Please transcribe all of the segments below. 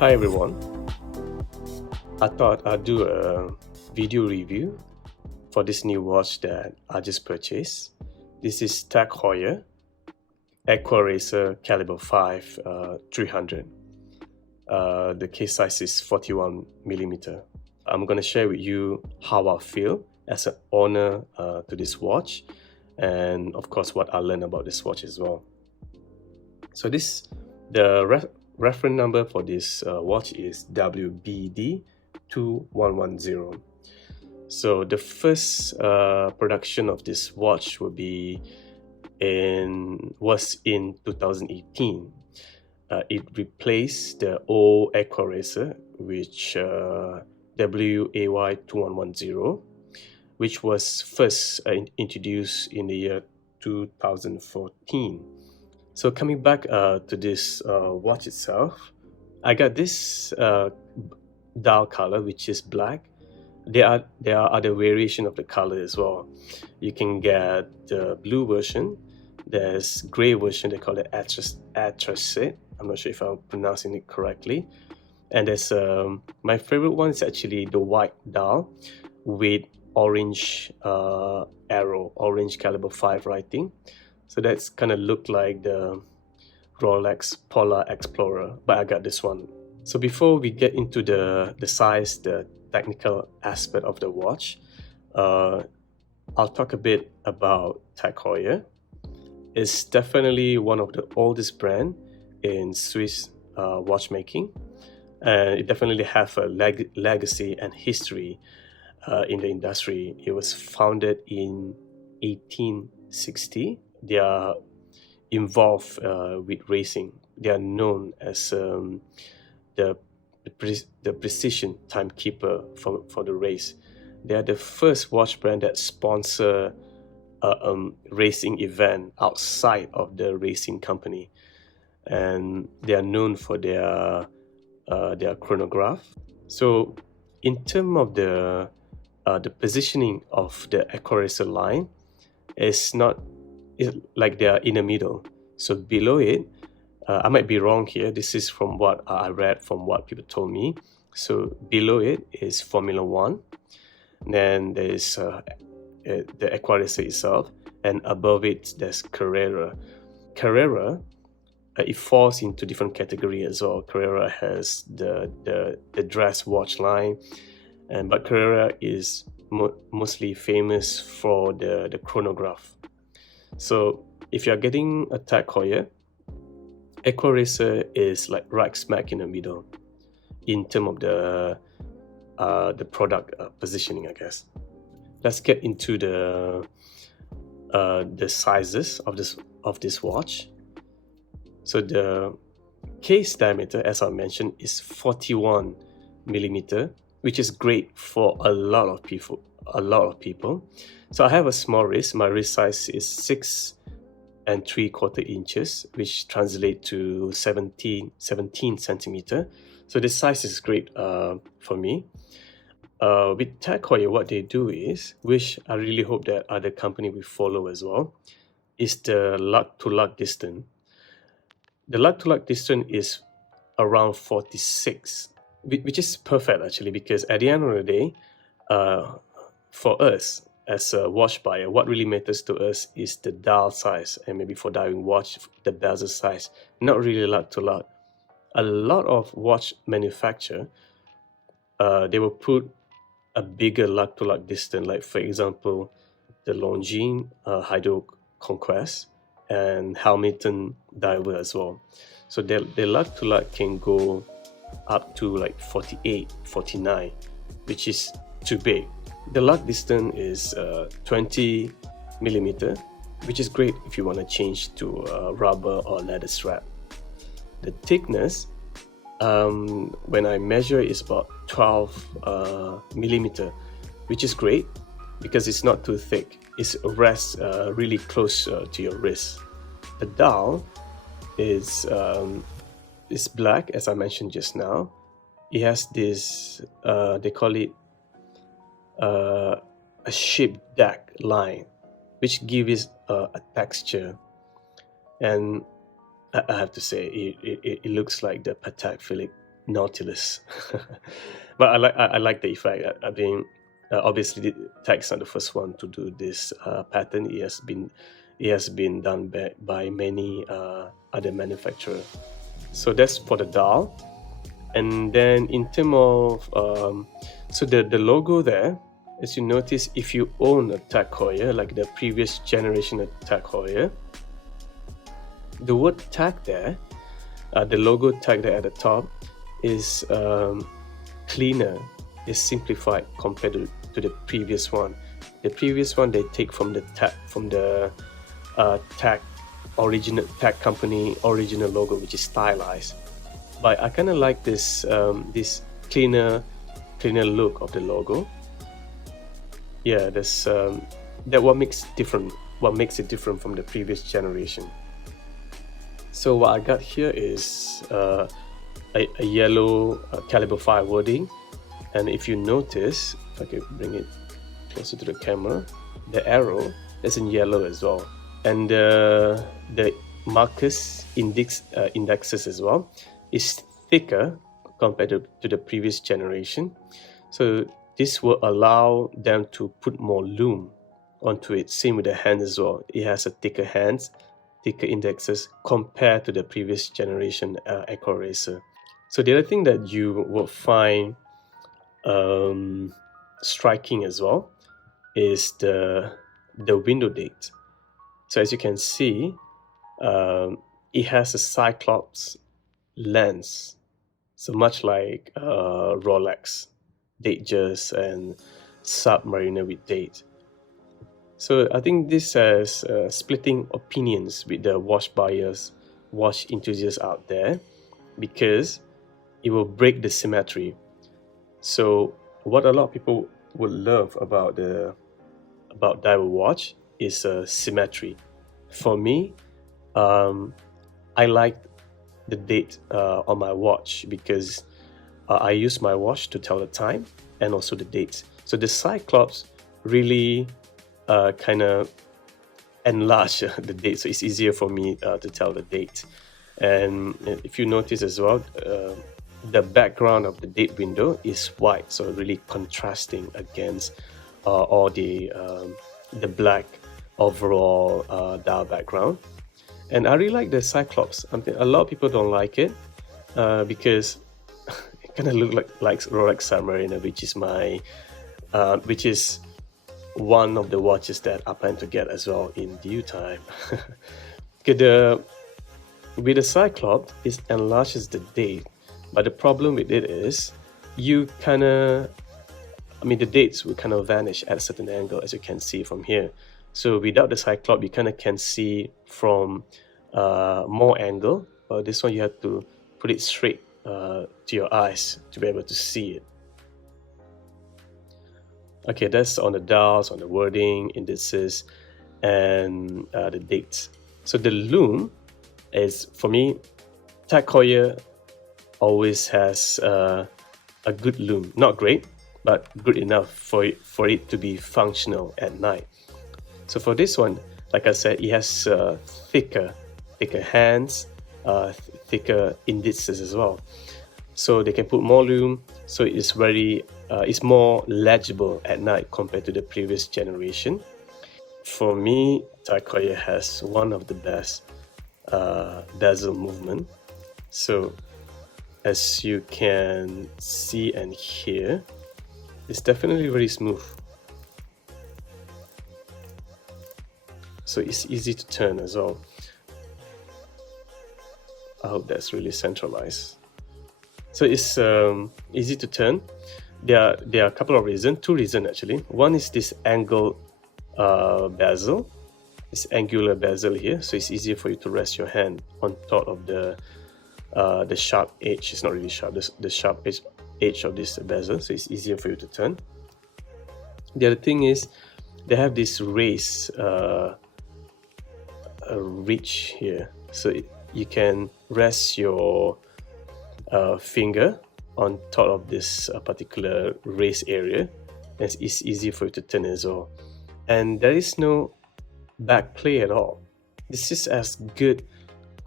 Hi everyone, I thought I'd do a video review for this new watch that I just purchased. This is TAG Heuer Aquaracer Calibre 5 300. The case size is 41mm. I'm going to share with you how I feel as an owner to this watch, and of course what I learned about this watch as well. So the reference number for this watch is WBD 2110. So the first production of this watch was in 2018. It replaced the old Aquaracer, which WAY 2110, which was first introduced in the year 2014. So coming back to this watch itself, I got this dial color, which is black. There are other variation of the color as well. You can get the blue version. There's gray version. They call it Aquaracer. I'm not sure if I'm pronouncing it correctly. And there's my favorite one is actually the white dial with orange arrow, orange caliber 5 writing. So that's kind of look like the Rolex Polar Explorer, but I got this one. So before we get into the size, the technical aspect of the watch, I'll talk a bit about TAG Heuer. It's definitely one of the oldest brand in Swiss watchmaking, and it definitely have a legacy and history in the industry. It was founded in 1860. They are involved with racing. They are known as the precision timekeeper for the race. They are the first watch brand that sponsor a racing event outside of the racing company, and they are known for their chronograph. So in terms of the positioning of the Aquaracer line, it's like they are in the middle. So below it, I might be wrong here. This is from what I read, from what people told me. So below it is Formula One. Then there's the Aquaracer itself, and above it there's Carrera. Carrera, it falls into different category as well. Carrera has the dress watch line, but Carrera is mostly famous for the chronograph. So if you're getting a TAG Heuer, Aquaracer is like right smack in the middle in terms of the product positioning, I guess. Let's get into the sizes of this watch. So the case diameter, as I mentioned, is 41mm, which is great for a lot of people. So I have a small wrist. My wrist size is 6 3/4 inches, which translate to 17 centimeter. So this size is great for me. With TAG Heuer, what they do is, which I really hope that other company will follow as well, is the lug-to-lug distance. The lug-to-lug distance is around 46, which is perfect actually, because at the end of the day, for us as a watch buyer, what really matters to us is the dial size, and maybe for diving watch, the bezel size, not really lug-to-lug. A lot of watch manufacturer, they will put a bigger lug-to-lug distance, like for example, the Longines, Hydro Conquest, and Hamilton diver as well. So the lug-to-lug can go up to like 48, 49, which is too big. The lug distance is 20mm, which is great if you want to change to rubber or leather strap. The thickness, when I measure, is about 12mm, which is great because it's not too thick. It rests really close to your wrist. The dial is black, as I mentioned just now. It has this, they call it a ship deck line, which gives a texture, and I have to say it looks like the Patek Philippe Nautilus. But I like the effect. I mean, obviously the TAG's not the first one to do this pattern. It has been done by many other manufacturers. So that's for the dial. And then in terms of so the logo there, as you notice, if you own a TAG Heuer, like the previous generation of TAG Heuer, the word TAG there, the logo tag there at the top, is cleaner, is simplified compared to the previous one. The previous one they take from the TAG original TAG company original logo, which is stylized. But I kind of like this this cleaner look of the logo. Yeah, that's that what makes it different from the previous generation. So what I got here is a yellow Calibre 5 wording, and if you notice, if I can bring it closer to the camera, the arrow is in yellow as well, and the markers indexes as well is thicker compared to the previous generation. So this will allow them to put more lume onto it. Same with the hands as well. It has a thicker hands, thicker indexes compared to the previous generation Aquaracer. So the other thing that you will find striking as well is the window date. So as you can see, it has a Cyclops lens, so much like Rolex Datejust and Submariner with date. So I think this has splitting opinions with the watch buyers, watch enthusiasts out there, because it will break the symmetry. So what a lot of people would love about diver watch is symmetry. For me, I like the date on my watch because I use my watch to tell the time and also the dates. So the Cyclops really kind of enlarge the date, so it's easier for me to tell the date. And if you notice as well, the background of the date window is white, so really contrasting against all the black overall dial background. And I really like the Cyclops. A lot of people don't like it because it kind of looks like Rolex Submariner, which is one of the watches that I plan to get as well in due time. With the Cyclops, it enlarges the date, but the problem with it is the dates will kind of vanish at a certain angle, as you can see from here. So without the Cyclops, you kind of can see from more angle, but this one you have to put it straight to your eyes to be able to see it. Okay, that's on the dials, on the wording, indices, and the dates. So the lume is, for me, TAG Heuer always has a good lume. Not great, but good enough for it to be functional at night. So for this one, like I said, it has thicker hands, thicker indices as well. So they can put more lume, so it's it's more legible at night compared to the previous generation. For me, TAG Heuer has one of the best bezel movement. So as you can see and hear, it's definitely very smooth. So it's easy to turn as well. I hope that's really centralized. So it's easy to turn. There are a couple of reasons, two reasons actually. One is this angle bezel, this angular bezel here, so it's easier for you to rest your hand on top of the sharp edge. It's not really sharp, the sharp edge of this bezel, so it's easier for you to turn. The other thing is they have this raised ridge here, so you can rest your finger on top of this particular raised area, and it's easy for you to turn as well. And there is no back play at all. This is as good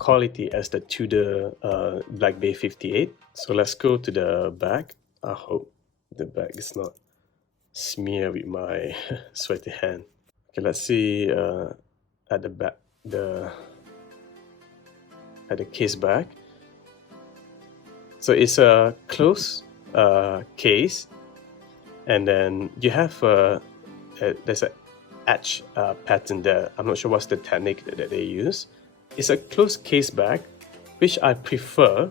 quality as the Tudor Black Bay 58. So let's go to the back. I hope the back is not smeared with my sweaty hand. Okay, let's see at the back, at the case back. So it's a closed case, and then you have there's a edge pattern there. I'm not sure what's the technique that they use. It's a closed case back, which I prefer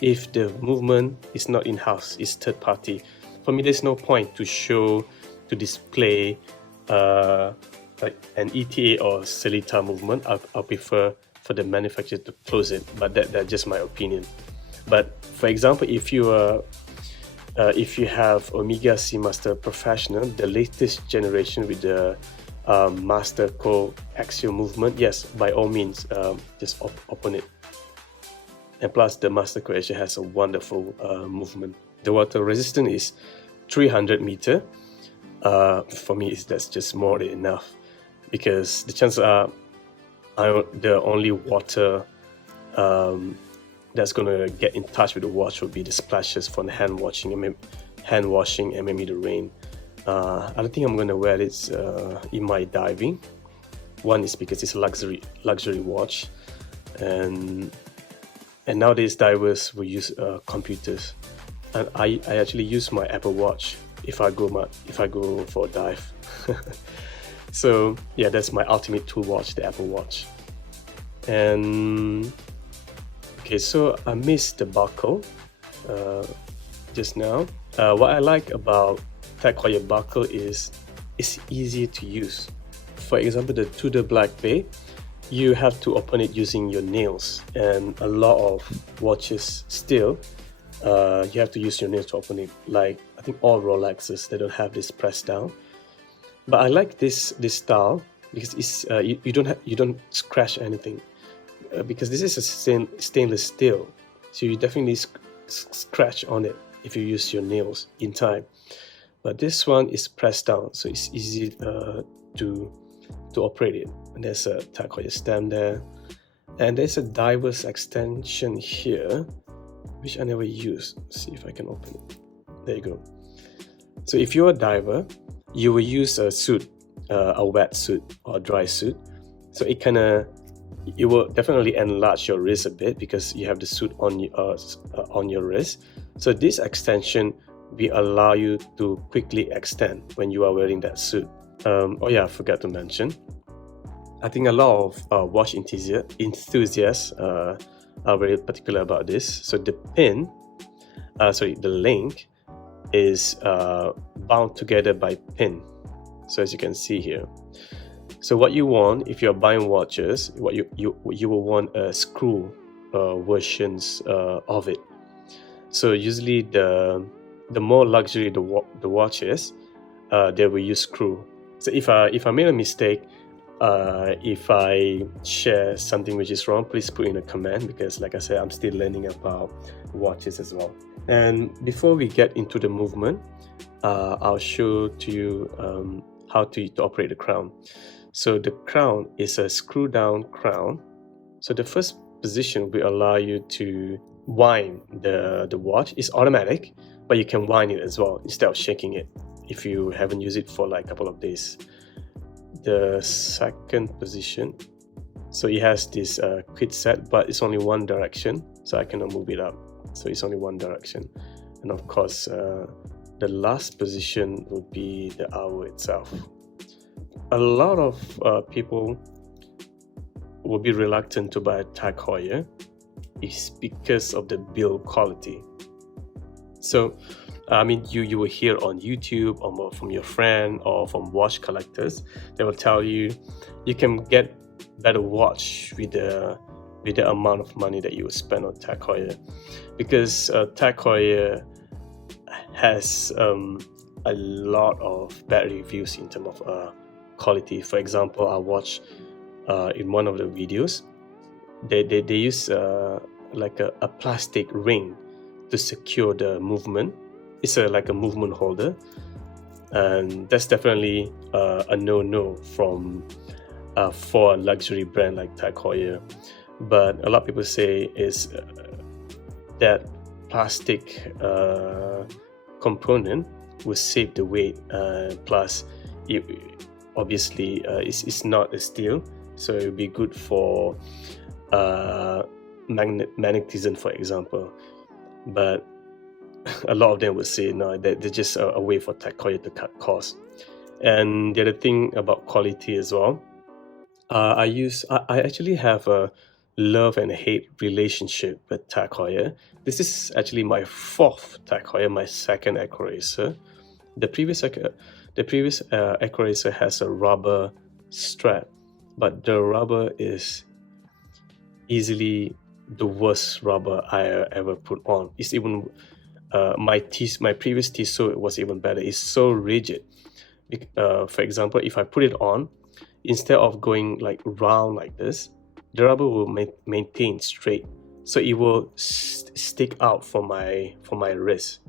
if the movement is not in-house, it's third party. For me, there's no point to display like an ETA or Sellita movement. I'll prefer for the manufacturer to close it, but that's just my opinion. But for example, if you have Omega Seamaster Professional, the latest generation with the Master co-axial movement, yes, by all means, just open it. And plus, the Master co-axial has a wonderful movement. The water resistance is 300 meter. For me, that's just more than enough, because the chances are the only water that's gonna get in touch with the watch would be the splashes from the hand washing and maybe the rain. I don't think I'm gonna wear it in my diving. One is because it's a luxury watch, and nowadays divers will use computers, and I actually use my Apple Watch if I go for a dive. So yeah, that's my ultimate tool watch, the Apple Watch. And okay, so I missed the buckle just now. What I like about TAG Heuer buckle is it's easy to use. For example, the Tudor Black Bay, you have to open it using your nails, and a lot of watches still you have to use your nails to open it. Like I think all Rolexes, they don't have this press down. But I like this style because it's you don't scratch anything, because this is a stainless steel, so you definitely scratch on it if you use your nails in time. But this one is pressed down, so it's easy to operate it. And there's a TAG Heuer stamp there, and there's a diver's extension here, which I never use. Let's see if I can open it. There you go. So if you're a diver, you will use a suit, a wet suit or a dry suit. So it will definitely enlarge your wrist a bit because you have the suit on your wrist. So this extension will allow you to quickly extend when you are wearing that suit. Oh yeah, I forgot to mention, I think a lot of watch enthusiasts are very particular about this. So the the link is bound together by pin. So as you can see here, so what you want if you're buying watches, what you will want a screw versions of it. So usually the more luxury the watch is, they will use screw. So if I made a mistake, if I share something which is wrong, please put in a comment, because like I said, I'm still learning about watches as well. And before we get into the movement, I'll show to you how to operate the crown. So the crown is a screw down crown. So the first position will allow you to wind the watch. It's automatic, but you can wind it as well instead of shaking it if you haven't used it for like a couple of days. The second position, so it has this quit set, but it's only one direction, so I cannot move it up, so it's only one direction. And of course the last position would be the hour itself. A lot of people will be reluctant to buy a TAG Heuer is because of the build quality. So I mean, you will hear on YouTube or from your friend or from watch collectors, they will tell you you can get better watch with the amount of money that you will spend on TAG Heuer, because TAG Heuer has a lot of bad reviews in terms of quality. For example, I watched in one of the videos, they use like a plastic ring to secure the movement. It's like a movement holder, and that's definitely a no-no from for a luxury brand like TAG Heuer. but a lot of people say is that plastic component will save the weight, plus it, obviously it's not a steel, so it will be good for magnetism, for example. But a lot of them would say no, that they're just a way for TAG Heuer to cut costs. And the other thing about quality as well, I actually have a love and hate relationship with TAG Heuer. This is actually my fourth TAG Heuer, my second Aquaracer. The previous Aquaracer has a rubber strap, but the rubber is easily the worst rubber I ever put on. It's even my previous Tissot was even better. It's so rigid. For example, if I put it on, instead of going like round like this, the rubber will maintain straight, so it will stick out for my wrist,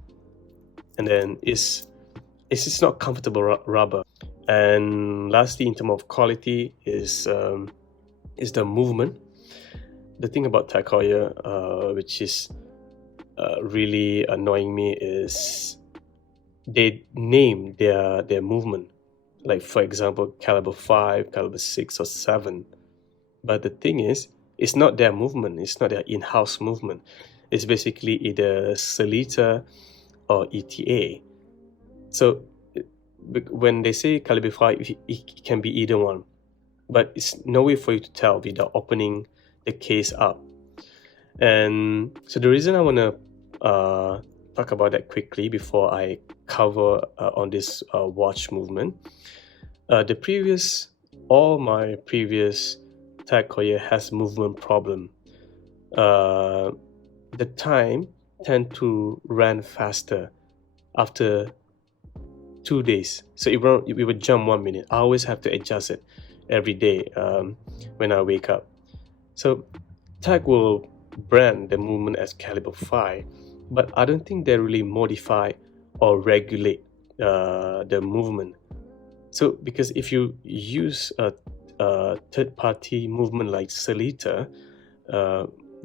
and then it's just not comfortable rubber. And lastly, in terms of quality, is the movement. The thing about TAG Heuer, which is really annoying me, is they name their movement. Like, for example, caliber 5, caliber 6 or 7. But the thing is, it's not their movement. It's not their in-house movement. It's basically either Sellita or ETA. So when they say caliber 5, it can be either one. But it's no way for you to tell without opening the case up. And so the reason I want to talk about that quickly before I cover on this watch movement. All my previous TAG Heuer has movement problem. The time tend to run faster after 2 days. So it would jump 1 minute. I always have to adjust it every day when I wake up. So TAG will brand the movement as caliber 5, but I don't think they really modify or regulate the movement. So because if you use a third-party movement like Sellita,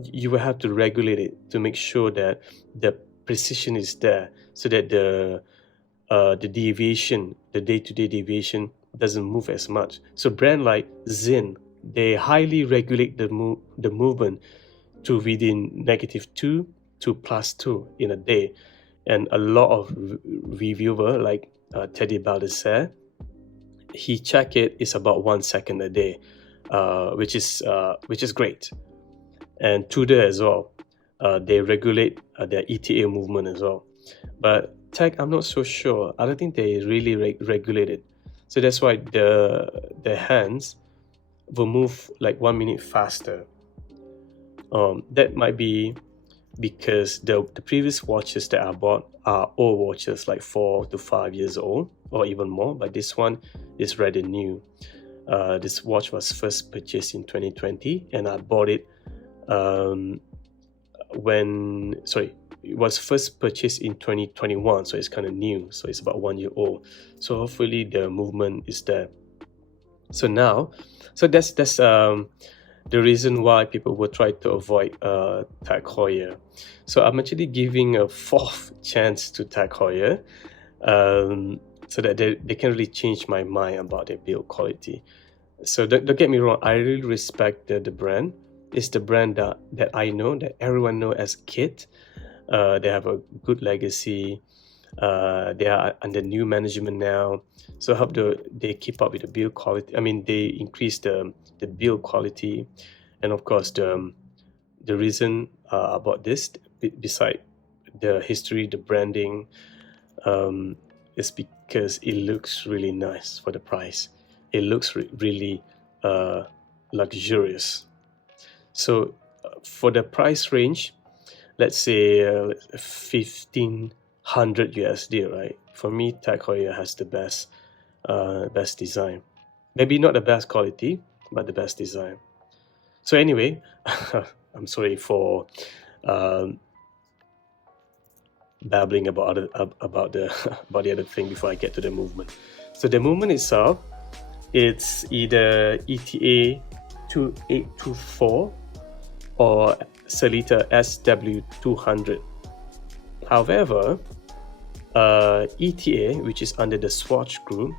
you will have to regulate it to make sure that the precision is there, so that the deviation, the day-to-day deviation, doesn't move as much. So brand like Zin, they highly regulate the movement to within -2 to +2 in a day. And a lot of reviewer like Teddy Baldassare, he check it's about 1 second a day, which is great. And Tudor as well, they regulate their ETA movement as well. But TAG, I'm not so sure. I don't think they really regulate it. So that's why the hands will move like 1 minute faster. That might be because the previous watches that I bought are old watches, like 4 to 5 years old or even more, but this one is rather new. This watch was first purchased in 2020, and I bought it it was first purchased in 2021, so it's kind of new, so it's about 1 year old. So hopefully the movement is there. So that's the reason why people will try to avoid TAG Heuer. So I'm actually giving a fourth chance to TAG Heuer, so that they can really change my mind about their build quality. So don't get me wrong, I really respect the brand. It's the brand that I know, that everyone know as Kit. They have a good legacy. They are under new management now, so I hope they keep up with the build quality. I mean, they increase the build quality. And of course, the reason about this, beside the history, the branding, is because it looks really nice for the price. It looks really luxurious. So for the price range, let's say 1,500 USD, right? For me, TAG Heuer has the best design. Maybe not the best quality, but the best design. So anyway, I'm sorry for babbling about the other thing before I get to the movement. So the movement itself, it's either ETA 2824 or Sellita SW200. However, ETA, which is under the Swatch group,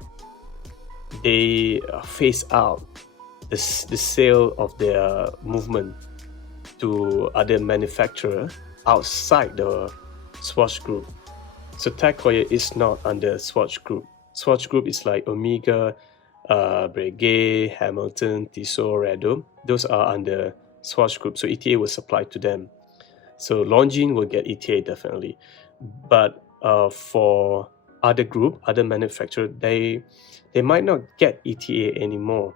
they phase out the sale of their movement to other manufacturer outside the Swatch group. So TAG Heuer is not under Swatch group. Swatch group is like Omega, Breguet, Hamilton, Tissot, Rado. Those are under Swatch group, so ETA will supply to them. So Longines will get ETA definitely, but for other group, other manufacturer, they might not get ETA anymore.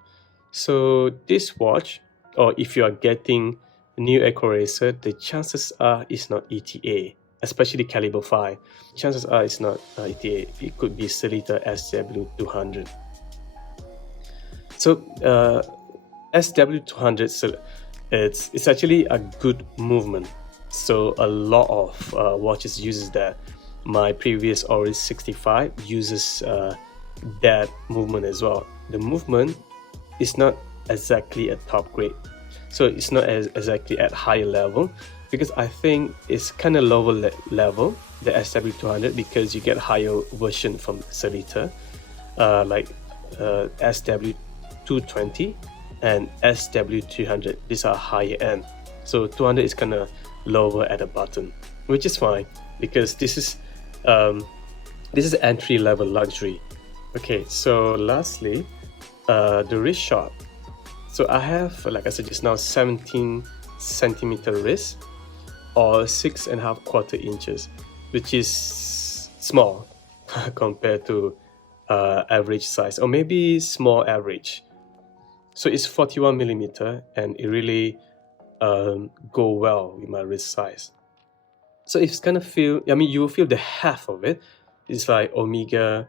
So this watch, or if you are getting new Aquaracer, the chances are it's not ETA, especially Calibre 5. Chances are it's not ETA. It could be Sellita SW200. So SW200, so it's actually a good movement. So a lot of watches uses that. My previous Oris 65 uses that movement as well. The movement is not exactly at top grade, so it's not exactly at higher level, because I think it's kind of lower level, the SW200, because you get higher version from Sellita, like SW220 and SW300. These are higher end, so 200 is kind of lower at the bottom, which is fine because this is entry level luxury. Okay, so lastly, the wrist shot. So I have, like I said just now, 17 centimeter wrist, or 6.25 inches, which is small compared to average size, or maybe small average. So it's 41 millimeter, and it really go well with my wrist size. So it's gonna feel, I mean, you will feel the half of it. It's like Omega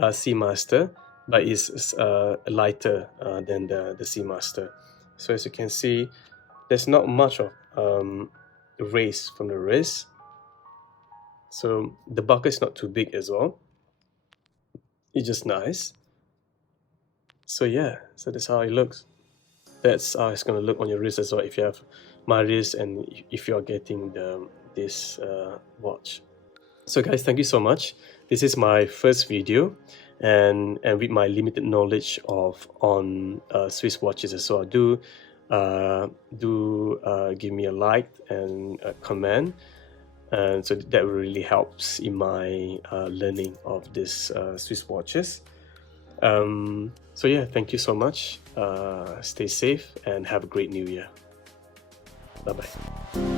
Seamaster, but it's lighter than the Seamaster. So as you can see, there's not much of race from the wrist. So the buckle is not too big as well. It's just nice. So yeah, so that's how it looks. That's how it's gonna look on your wrist as well if you have my wrist and if you're getting this watch. So guys, thank you so much. This is my first video, and with my limited knowledge on Swiss watches as well. Do give me a like and a comment, and so that really helps in my learning of this Swiss watches. So yeah, thank you so much. Stay safe and have a great new year. Bye bye.